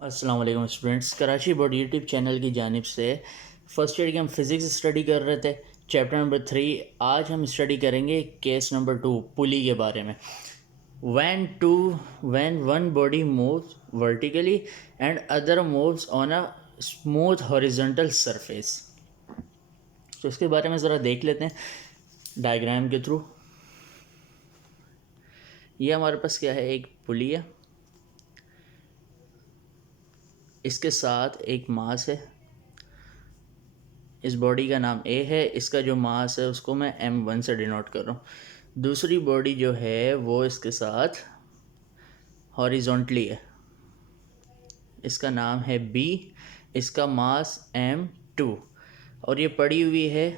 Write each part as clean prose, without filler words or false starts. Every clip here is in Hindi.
अस्सलाम वालेकुम students, Karachi board YouTube channel की जानिब से फ़र्स्ट ईयर की हम फिज़िक्स स्टडी कर रहे थे, चैप्टर नंबर 3। आज हम स्टडी करेंगे केस नंबर 2, पुली के बारे में। When one body moves vertically and other moves on a smooth horizontal surface. तो इसके बारे में ज़रा देख लेते हैं डायग्राम के थ्रू। ये हमारे पास क्या है, एक पुली है, इसके साथ एक मास है। इस बॉडी का नाम ए है, इसका जो मास है उसको मैं m1 से डिनोट कर रहा हूँ। दूसरी बॉडी जो है वो इसके साथ हॉरिजॉन्टली है, इसका नाम है बी, इसका मास m2 और ये पड़ी हुई है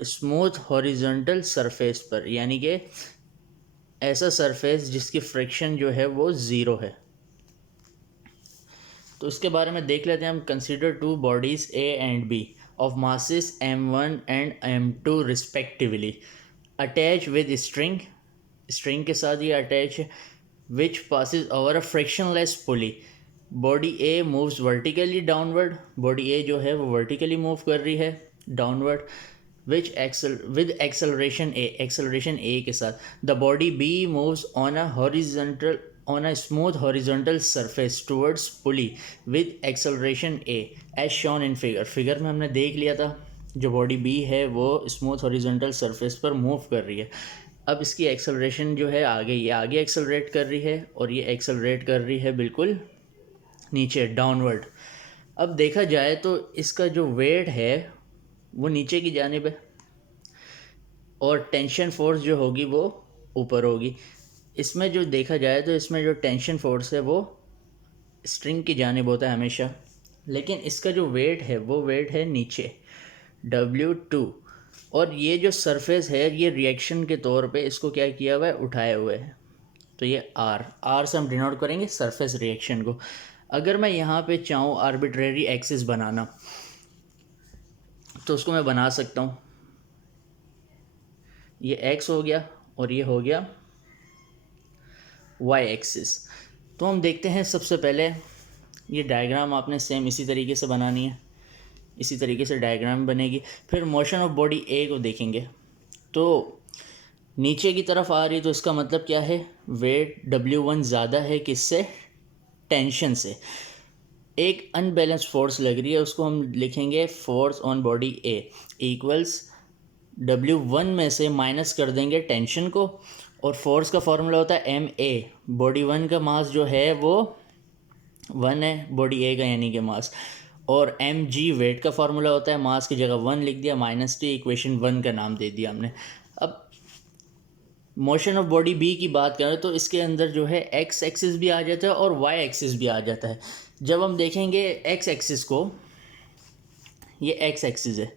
स्मूथ हॉरिजॉन्टल सरफेस पर, यानी कि ऐसा सरफेस जिसकी फ्रिक्शन जो है वो ज़ीरो है। तो इसके बारे में देख लेते हैं हम। Consider two bodies A and B of masses m1 and m2 respectively attach with string, string के साथ ये अटैच है, which passes over a frictionless pulley. Body A moves vertically downward, body A जो है वो वर्टिकली मूव कर रही है downward, which with acceleration a, acceleration a के साथ। The body B moves on a horizontal on a smooth horizontal surface towards pulley with acceleration a as shown in figure। Figure में हमने देख लिया था जो बॉडी बी है वो स्मूथ हॉरिजॉन्टल सरफेस पर मूव कर रही है। अब इसकी एक्सेलरेशन जो है आगे, ये आगे एक्सेलरेट कर रही है और ये एक्सेलरेट कर रही है बिल्कुल नीचे डाउनवर्ड। अब देखा जाए तो इसका जो वेट है वो नीचे की जानिब है और टेंशन फोर्स जो होगी वो ऊपर होगी। इसमें जो देखा जाए तो इसमें जो टेंशन फोर्स है वो स्ट्रिंग की जानिब होता है हमेशा, लेकिन इसका जो वेट है वो वेट है नीचे W2। और ये जो सरफेस है ये रिएक्शन के तौर पे इसको क्या किया हुआ है, उठाए हुए है। तो ये R से हम डिनोट करेंगे सरफेस रिएक्शन को। अगर मैं यहाँ पे चाहूँ आर्बिट्रेरी एक्सिस बनाना तो उसको मैं बना सकता हूँ। ये X हो गया और ये हो गया Y एक्सिस। तो हम देखते हैं सबसे पहले ये डायग्राम आपने सेम इसी तरीके से बनानी है, इसी तरीके से डायग्राम बनेगी। फिर मोशन ऑफ बॉडी ए को देखेंगे तो नीचे की तरफ आ रही, तो इसका मतलब क्या है, वेट W1 ज़्यादा है किससे, टेंशन से। एक अनबैलेंस फोर्स लग रही है, उसको हम लिखेंगे force on body A equals W1 में से माइनस कर देंगे टेंशन को, और फोर्स का फॉर्मूला होता है MA। बॉडी 1 का मास जो है वो 1 है बॉडी ए का, यानी कि मास, और mg वेट का फार्मूला होता है, मास की जगह 1 लिख दिया, -t, इक्वेशन 1 का नाम दे दिया हमने। अब मोशन ऑफ बॉडी बी की बात करें तो इसके अंदर जो है x एक्सिस भी आ जाता है और y एक्सिस भी आ जाता है। जब हम देखेंगे x एक्सिस को, ये x एक्सिस है,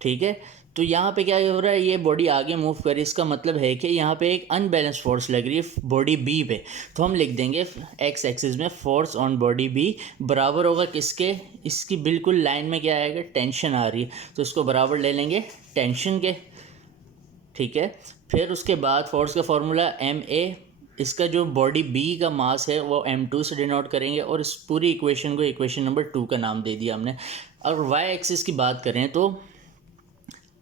ठीक है। तो यहाँ पे क्या हो रहा है, ये बॉडी आगे मूव कर रही है, इसका मतलब है कि यहाँ पे एक अनबैलेंस फोर्स लग रही है बॉडी बी पे। तो हम लिख देंगे एक्स एक्सिस में फोर्स ऑन बॉडी बी बराबर होगा किसके, इसकी बिल्कुल लाइन में क्या आएगा, टेंशन आ रही है, तो इसको बराबर ले लेंगे टेंशन के, ठीक है। फिर उसके बाद फोर्स का फॉर्मूला MA, इसका जो बॉडी बी का मास है वो M2 से डिनोट करेंगे, और इस पूरी इक्वेशन को इक्वेशन नंबर 2 का नाम दे दिया हमने। और y एक्सिस की बात करें तो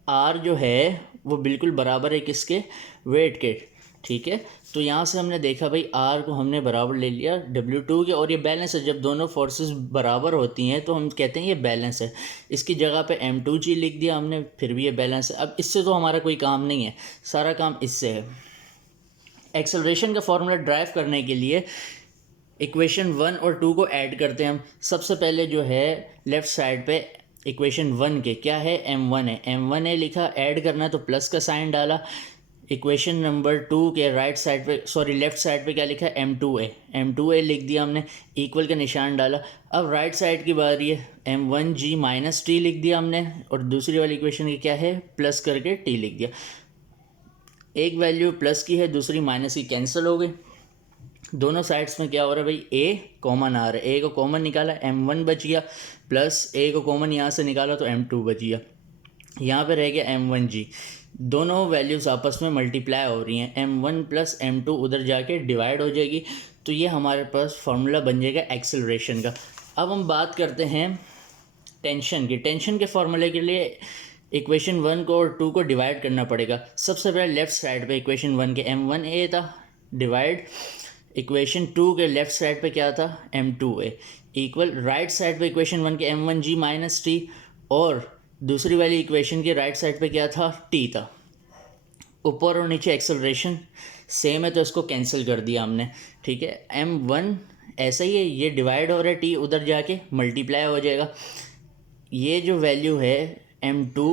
R जो है वो बिल्कुल बराबर है किसके, वेट के, ठीक है। तो यहाँ से हमने देखा भाई R को हमने बराबर ले लिया W2 के, और ये बैलेंस है। जब दोनों फोर्सेस बराबर होती हैं तो हम कहते हैं ये बैलेंस है। इसकी जगह पे M2G लिख दिया हमने, फिर भी ये बैलेंस है। अब इससे तो हमारा कोई काम नहीं है, सारा काम इससे है। एक्सेलरेशन का फॉर्मूला ड्राइव करने के लिए इक्वेशन 1 और 2 को ऐड करते हैं हम। सबसे पहले जो है लेफ़्ट साइड पे इक्वेशन 1 के क्या है, M1 है, M1 है लिखा, ऐड करना है तो प्लस का साइन डाला। इक्वेशन नंबर 2 के राइट साइड पे, सॉरी लेफ़्ट साइड पे क्या लिखा है, M2A लिख दिया हमने, इक्वल का निशान डाला। अब राइट साइड की बारी है, M1G माइनस टी लिख दिया हमने, और दूसरी वाली इक्वेशन की क्या है, प्लस करके टी लिख दिया। एक वैल्यू प्लस की है, दूसरी माइनस की, कैंसिल हो गई। दोनों साइड्स में क्या हो रहा है भाई, ए कॉमन आ रहा है, ए को कॉमन निकाला M1 बच गया, प्लस ए को कॉमन यहाँ से निकाला तो M2 बच गया। यहाँ पे रह गया M1G। दोनों वैल्यूज़ आपस में मल्टीप्लाई हो रही हैं, M1 प्लस M2 उधर जाके डिवाइड हो जाएगी, तो ये हमारे पास फार्मूला बन जाएगा एक्सेलरेशन का। अब हम बात करते हैं टेंशन की। टेंशन के फार्मूले के लिए इक्वेशन 1 को और 2 को डिवाइड करना पड़ेगा। सबसे पहले लेफ़्ट साइड पे इक्वेशन 1 के m1a था, डिवाइड इक्वेशन 2 के लेफ़्ट साइड पे क्या था, m2a, इक्वल राइट साइड पे इक्वेशन 1 के m1g माइनस टी, और दूसरी वाली इक्वेशन के राइट साइड पे क्या था, t था। ऊपर और नीचे एक्सेलरेशन सेम है तो इसको कैंसिल कर दिया हमने, ठीक है। m1 ऐसा ही है, ये डिवाइड हो रहा है, t उधर जाके मल्टीप्लाई हो जाएगा। ये जो वैल्यू है m2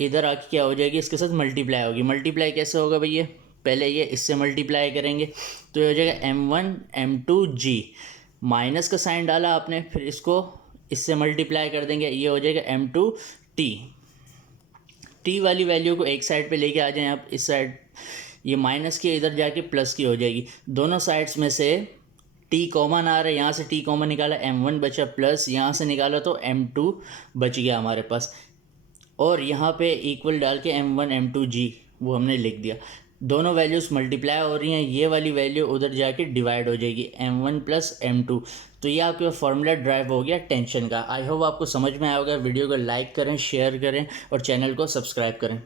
इधर आके क्या हो जाएगी, इसके साथ मल्टीप्लाई होगी। मल्टीप्लाई कैसे होगा भैया, पहले ये इससे मल्टीप्लाई करेंगे तो ये हो जाएगा m1 m2g, माइनस का साइन डाला आपने, फिर इसको इससे मल्टीप्लाई कर देंगे, ये हो जाएगा m2t। t वाली वैल्यू को एक साइड पे लेके आ जाएं आप, इस साइड ये माइनस की इधर जाके प्लस की हो जाएगी। दोनों साइड्स में से t कॉमन आ रहा है, यहाँ से t कॉमन निकाला, m1 बचा, प्लस यहाँ से निकाला तो m2 बच गया हमारे पास, और यहाँ पे इक्वल डाल के m1 m2g वो हमने लिख दिया। दोनों वैल्यूज़ मल्टीप्लाई हो रही हैं, ये वाली वैल्यू उधर जाके डिवाइड हो जाएगी, m1 प्लस m2। तो ये आपके फॉर्मूला ड्राइव हो गया टेंशन का। आई होप आपको समझ में आया होगा। वीडियो को लाइक करें, शेयर करें और चैनल को सब्सक्राइब करें।